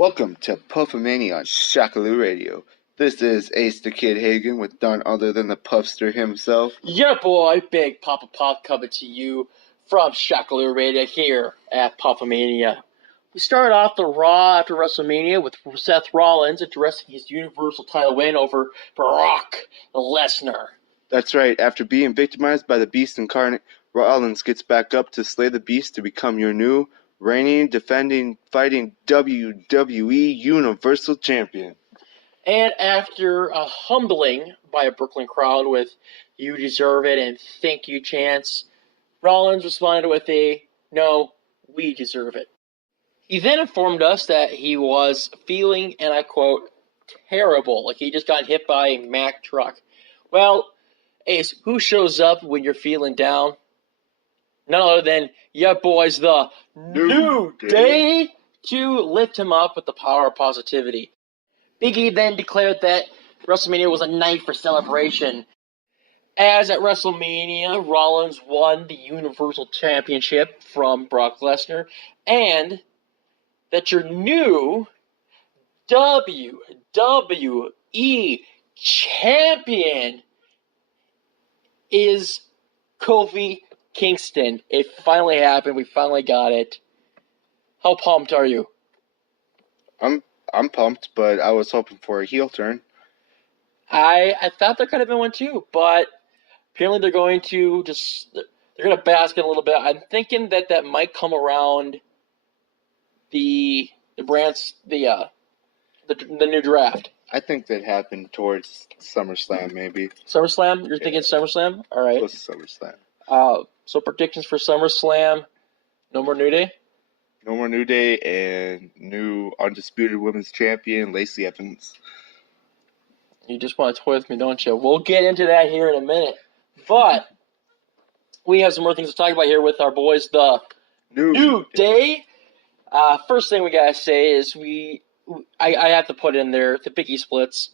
Welcome to Puffamania on Shakaloo Radio. This is Ace the Kid Hagen with none other than the Puffster himself. Your boy, Big Papa Pop, coming to you from Shakaloo Radio here at Puffamania. We started off the Raw after WrestleMania with Seth Rollins addressing his Universal title win over Brock Lesnar. That's right, after being victimized by the Beast incarnate, Rollins gets back up to slay the Beast to become your new, reigning, defending, fighting WWE Universal Champion. And after a humbling by a Brooklyn crowd with "You deserve it" and "Thank you" chants, Rollins responded with a "No, we deserve it." He then informed us that he was feeling, and I quote, terrible, like he just got hit by a Mack truck. Well, Ace, who shows up when you're feeling down? None other than your boys, the New Day, to lift him up with the power of positivity. Big E then declared that WrestleMania was a night for celebration, as at WrestleMania, Rollins won the Universal Championship from Brock Lesnar, and that your new WWE Champion is Kofi Kingston. It finally happened. We finally got it. How pumped are you? I'm pumped, but I was hoping for a heel turn. I thought there could have been one too, but apparently they're going to bask in a little bit. I'm thinking that might come around the new draft. I think that happened towards SummerSlam, maybe. SummerSlam? You're thinking SummerSlam? All right. Close to SummerSlam. So predictions for SummerSlam: no more New Day. No more New Day and new undisputed women's champion Lacey Evans. You just want to toy with me, don't you? We'll get into that here in a minute. But we have some more things to talk about here with our boys, the New Day. First thing we gotta say is I have to put in there the Big E splits.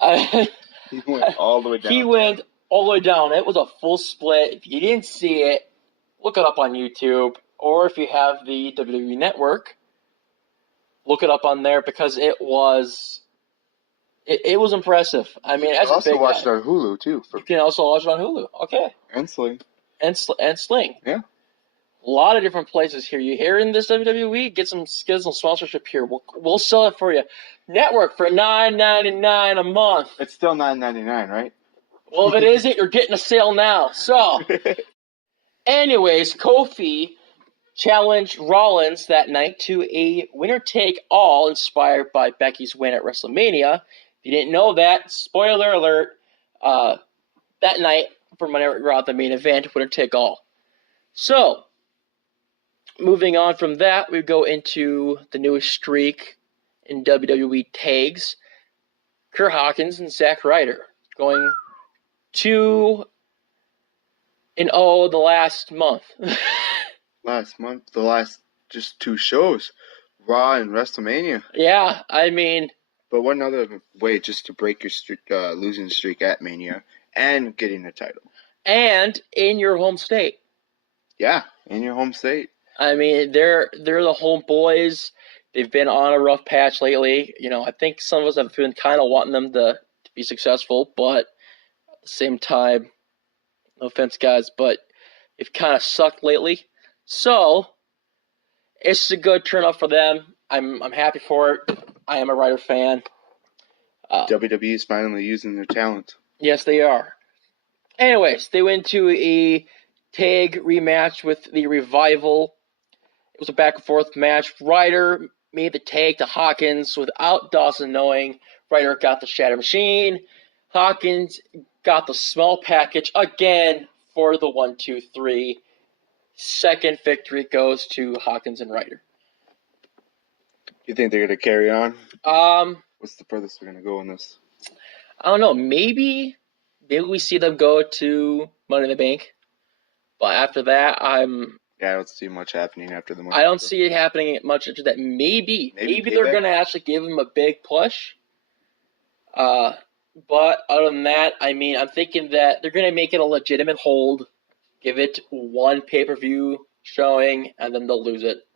He went all the way down. He went all the way down. It was a full split. If you didn't see it, look it up on YouTube. Or if you have the WWE Network, look it up on there because it was impressive. I mean, as you a also big watched guy, it on Hulu too. You can also watch it on Hulu. Okay. And Sling. And Sling. Yeah. A lot of different places here. You hear in this WWE? Get some sponsorship here. We'll sell it for you. Network for $9.99 a month. It's still $9.99, right? Well, if it isn't, you're getting a sale now. So, anyways, Kofi challenged Rollins that night to a winner-take-all inspired by Becky's win at WrestleMania. If you didn't know that, spoiler alert, that night for Monday Night Raw, the main event, winner-take-all. So, moving on from that, we go into the newest streak in WWE tags. Kurt Hawkins and Zack Ryder going 2-0 the last month. The last just two shows, Raw and WrestleMania. Yeah, I mean. But one other way just to break your losing streak at Mania and getting the title. And in your home state. Yeah, in your home state. I mean, they're the home boys. They've been on a rough patch lately. You know, I think some of us have been kind of wanting them to be successful, but at the same time, no offense, guys, but it's kind of sucked lately. So, it's a good turnout for them. I'm happy for it. I am a Ryder fan. WWE is finally using their talent. Yes, they are. Anyways, they went to a tag rematch with the Revival. It was a back-and-forth match. Ryder made the tag to Hawkins without Dawson knowing. Ryder got the Shatter Machine. Hawkins got the small package again for the 1-2-3. Second victory goes to Hawkins and Ryder. You think they're going to carry on? What's the furthest they're going to go in this? I don't know. Maybe we see them go to Money in the Bank. But after that, I don't see much happening after the Money. I don't see it happening much after that. Maybe they're going to actually give him a big push. But other than that, I mean, I'm thinking that they're going to make it a legitimate hold. Give it one pay-per-view showing, and then they'll lose it.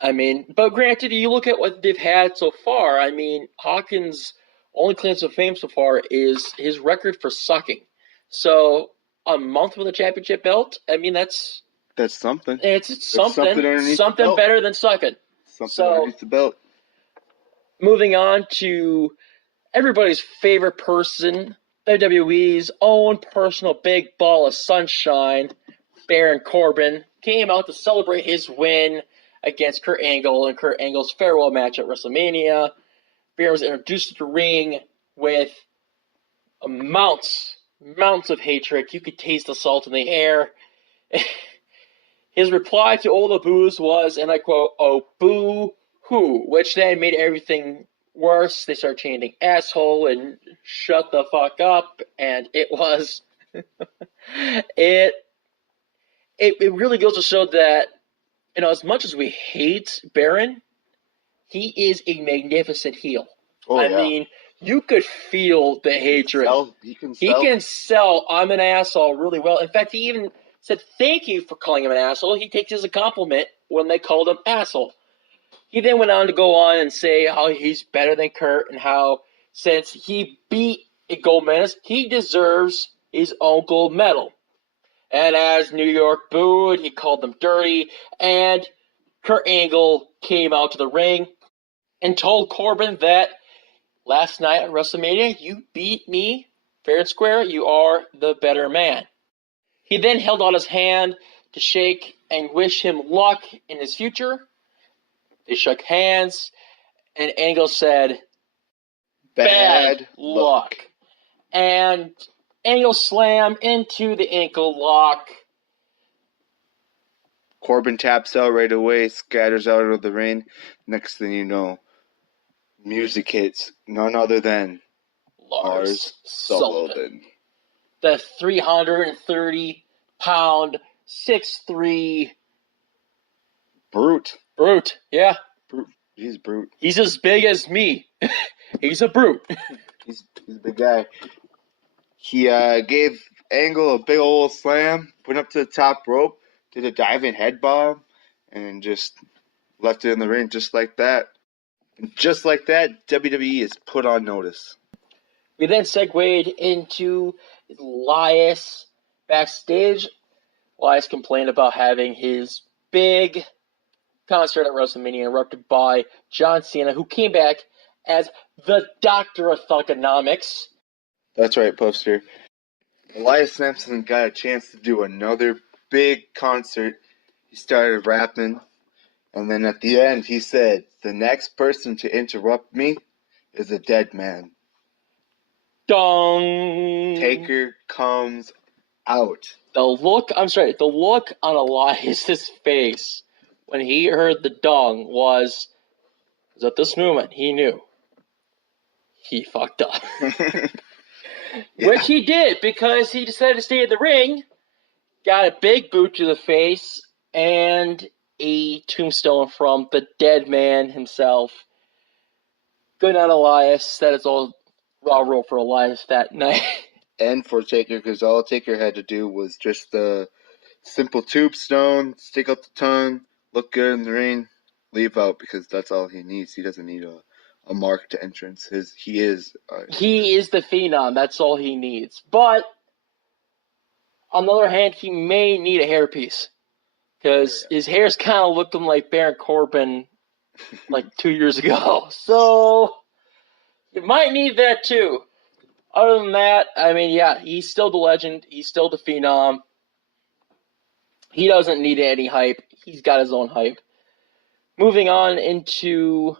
I mean, but granted, you look at what they've had so far. I mean, Hawkins' only claim to fame so far is his record for sucking. So a month with a championship belt. I mean, That's something. it's There's something underneath the belt. better than sucking. Something underneath the belt. Moving on to everybody's favorite person, WWE's own personal big ball of sunshine, Baron Corbin, came out to celebrate his win against Kurt Angle in Kurt Angle's farewell match at WrestleMania. Baron was introduced to the ring with mounts of hatred. You could taste the salt in the air. His reply to all the boos was, and I quote, "Oh, boo hoo," which then made everything worse. They started chanting asshole and shut the fuck up, and it was it really goes to show that, you know, as much as we hate Baron, he is a magnificent heel. I mean, you could feel the hatred. He can sell I'm an asshole really well. In fact, he even said thank you for calling him an asshole. He takes it as a compliment when they called him asshole. He then went on to go on and say how he's better than Kurt and how since he beat a gold medalist, he deserves his own gold medal. And as New York booed, he called them dirty, and Kurt Angle came out to the ring and told Corbin that last night at WrestleMania, you beat me fair and square, you are the better man. He then held out his hand to shake and wish him luck in his future. They shook hands, and Angle said, bad luck. And Angle slammed into the ankle lock. Corbin taps out right away, scatters out of the ring. Next thing you know, music hits. None other than Lars Sullivan. The 330-pound, 6'3" brute. Yeah. Brute. He's brute. He's as big as me. He's a brute. He's a big guy. He gave Angle a big old slam, went up to the top rope, did a diving head bomb, and just left it in the ring just like that. And just like that, WWE is put on notice. We then segued into Elias backstage. Elias complained about having his big concert at WrestleMania interrupted by John Cena, who came back as the Doctor of Thugonomics. That's right, Puffster. Elias Sampson got a chance to do another big concert. He started rapping, and then at the end he said, "The next person to interrupt me is a dead man." Dong! Taker comes out. The look on Elias' face when he heard the dong was at this moment he knew he fucked up. Yeah. Which he did, because he decided to stay in the ring, got a big boot to the face, and a tombstone from the dead man himself. Good night, Elias. That is all raw roll for Elias that night. And for Taker, because all Taker had to do was just the simple tombstone, stick out the tongue, look good in the ring, leave out, because that's all he needs. He doesn't need a marked entrance. He is the Phenom. That's all he needs. But on the other hand, he may need a hairpiece, because his hair's kind of looking like Baron Corbin like 2 years ago. So you might need that too. Other than that, I mean, yeah, he's still the legend. He's still the Phenom. He doesn't need any hype. He's got his own hype. Moving on into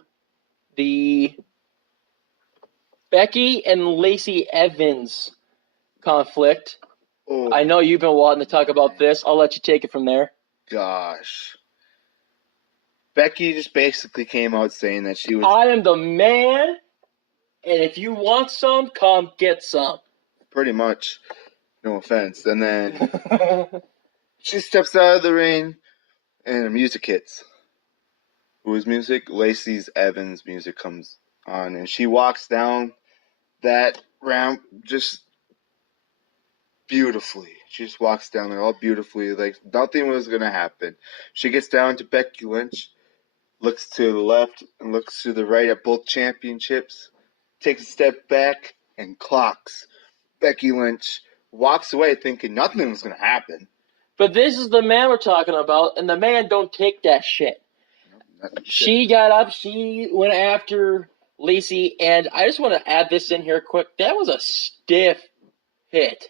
the Becky and Lacey Evans conflict. Oh, I know you've been wanting to talk about this. I'll let you take it from there. Gosh. Becky just basically came out saying that she was... I am the man, and if you want some, come get some. Pretty much. No offense. And then she steps out of the ring, and the music hits. Whose music? Lacey Evans' music comes on, and she walks down that ramp just beautifully. She just walks down there all beautifully, like nothing was going to happen. She gets down to Becky Lynch, looks to the left and looks to the right at both championships, takes a step back and clocks Becky Lynch, walks away thinking nothing was going to happen. But this is the man we're talking about, and the man don't take that shit. She got up, she went after Lacey, and I just want to add this in here quick. That was a stiff hit.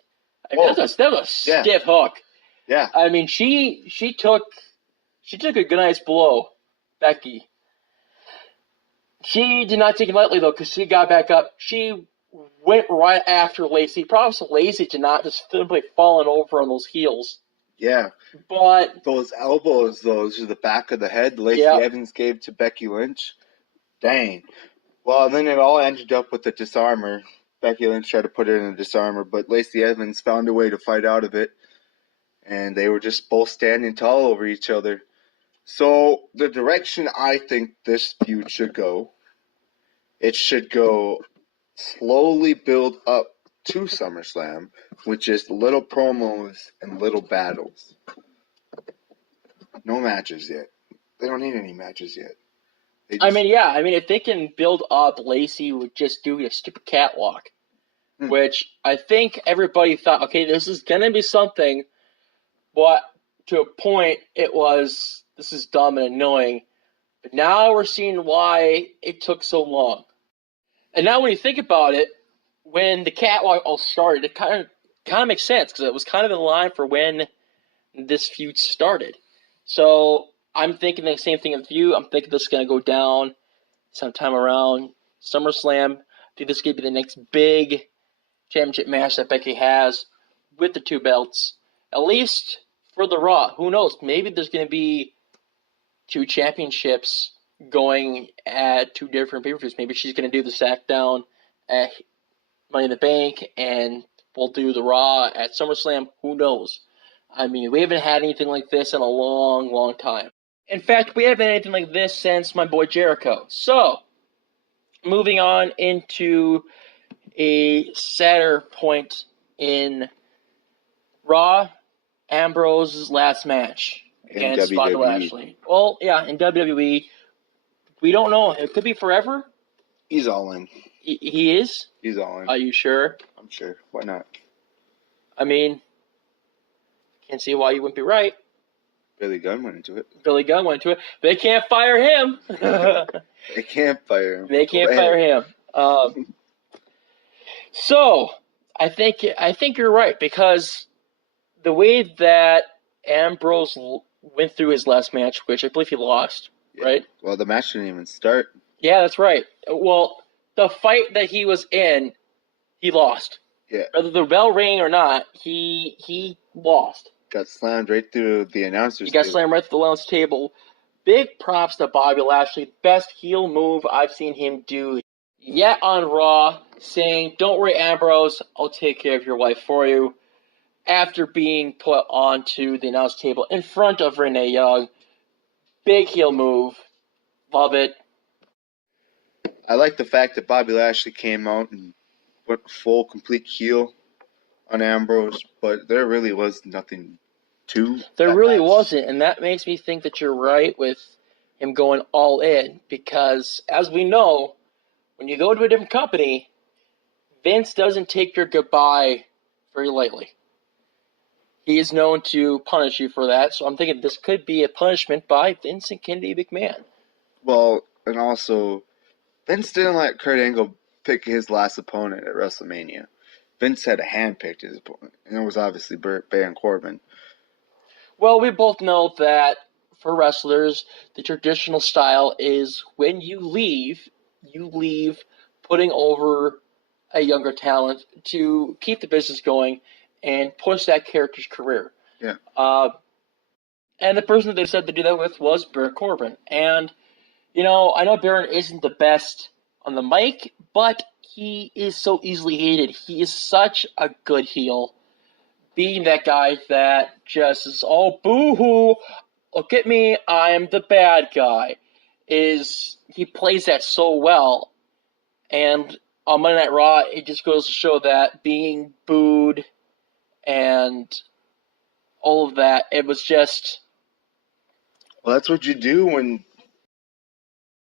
I mean, that was a stiff hook. Yeah. I mean, she took a good nice blow, Becky. She did not take it lightly, though, because she got back up. She went right after Lacey. Probably so Lacey to not just simply falling over on those heels. Yeah. But those elbows, those to the back of the head, Lacey Evans gave to Becky Lynch. Dang. Well, and then it all ended up with a disarmer. Becky Lynch tried to put it in a disarmer, but Lacey Evans found a way to fight out of it. And they were just both standing tall over each other. So the direction I think this feud should go, it should go slowly build up to SummerSlam with just little promos and little battles. No matches yet. They don't need any matches yet. If they can build up, Lacey would just do a stupid catwalk, which I think everybody thought, okay, this is going to be something, but to a point, this is dumb and annoying. But now we're seeing why it took so long. And now when you think about it, when the catwalk all started, it kind of makes sense, because it was kind of in line for when this feud started. So I'm thinking the same thing with you. I'm thinking this is going to go down sometime around SummerSlam. I think this could be the next big championship match that Becky has with the two belts. At least for the Raw. Who knows? Maybe there's going to be two championships going at two different pay-per-views. Maybe she's going to do the SmackDown at Money in the Bank, and we'll do the Raw at SummerSlam. Who knows? I mean, we haven't had anything like this in a long, long time. In fact, we haven't had anything like this since my boy Jericho. So, moving on into a sadder point in Raw, Ambrose's last match against Bobby Lashley. Well, yeah, in WWE, we don't know. It could be forever. He's all in. He is? He's all in. Are you sure? I'm sure. Why not? I mean, can't see why you wouldn't be right. Billy Gunn went into it. They can't fire him. They can't fire him. They can't fire him. So, I think you're right, because the way that Ambrose went through his last match, which I believe he lost, right? Well, the match didn't even start. Yeah, that's right. Well, the fight that he was in, he lost. Yeah. Whether the bell rang or not, he lost. Got slammed right through the announcer's table. He got slammed right through the announcer's table. Big props to Bobby Lashley. Best heel move I've seen him do yet on Raw, saying, "Don't worry, Ambrose, I'll take care of your wife for you." After being put onto the announce table in front of Renee Young. Big heel move. Love it. I like the fact that Bobby Lashley came out and went full, complete heel on Ambrose, but there really was nothing to There really wasn't, and that makes me think that you're right with him going all in, because as we know, when you go to a different company, Vince doesn't take your goodbye very lightly. He is known to punish you for that, so I'm thinking this could be a punishment by Vince and Kennedy McMahon. Well, and also, Vince didn't let Kurt Angle pick his last opponent at WrestleMania. Vince had handpicked his opponent, and it was obviously Baron Corbin. Well, we both know that for wrestlers, the traditional style is when you leave putting over a younger talent to keep the business going and push that character's career. Yeah. And the person that they said to do that with was Baron Corbin. And, I know Baron isn't the best on the mic, but he is so easily hated. He is such a good heel. Being that guy that just is all boo-hoo, look at me, I'm the bad guy. He plays that so well. And on Monday Night Raw, it just goes to show that being booed and all of that, it was just... Well, that's what you do when